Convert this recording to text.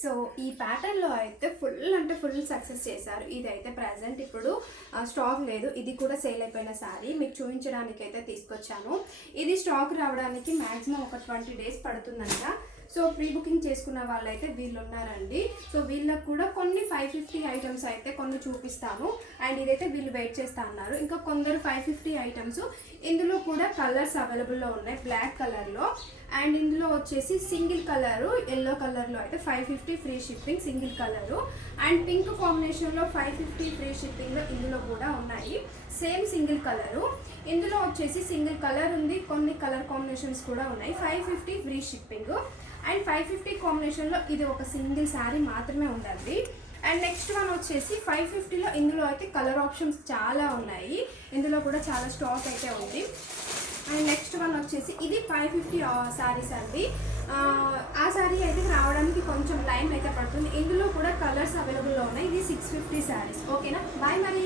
So ఈ ప్యాటర్న్లో అయితే ఫుల్ అంటే ఫుల్ సక్సెస్ చేశారు. ఇదైతే ప్రజెంట్ ఇప్పుడు స్టాక్ లేదు, ఇది కూడా సేల్ అయిపోయిన శారీ మీకు చూపించడానికి అయితే తీసుకొచ్చాను. ఇది స్టాక్ రావడానికి మ్యాక్సిమం ఒక 20 days పడుతుందంట. సో ప్రీ బుకింగ్ చేసుకున్న వాళ్ళైతే వీళ్ళు ఉన్నారండి. సో వీళ్ళకి కూడా కొన్ని 550 ఐటమ్స్ అయితే కొన్ని చూపిస్తాను. అండ్ ఇదైతే వీళ్ళు వెయిట్ చేస్తా అన్నారు. ఇంకా కొందరు 550 ఐటమ్స్, ఇందులో కూడా కలర్స్ అవైలబుల్లో ఉన్నాయి బ్లాక్ కలర్లో. అండ్ ఇందులో వచ్చేసి సింగిల్ కలరు ఎల్లో కలర్లో అయితే 550 free shipping single colour. And pink కాంబినేషన్లో 550 ఫ్రీ షిప్పింగ్లో ఇందులో కూడా ఉన్నాయి. సేమ్ సింగిల్ కలరు, ఇందులో వచ్చేసి సింగిల్ కలర్ ఉంది, కొన్ని కలర్ కాంబినేషన్స్ కూడా ఉన్నాయి. 550 ఫ్రీ షిప్పింగ్. అండ్ 550 కాంబినేషన్లో ఇది ఒక సింగిల్ శారీ మాత్రమే ఉండాలి. అండ్ నెక్స్ట్ వన్ వచ్చేసి 550లో ఇందులో అయితే కలర్ ఆప్షన్స్ చాలా ఉన్నాయి, ఇందులో కూడా చాలా స్టాక్ అయితే ఉంది. అండ్ నెక్స్ట్ వన్ వచ్చేసి ఇది 550 శారీస్ అండి. ఆ శారీ అయితే రావడానికి కొంచెం టైం అయితే పడుతుంది. ఇందులో కూడా కలర్స్ అవైలబుల్లో ఉన్నాయి. ఇది 650 శారీస్. ఓకేనా, బాయ్ మరి.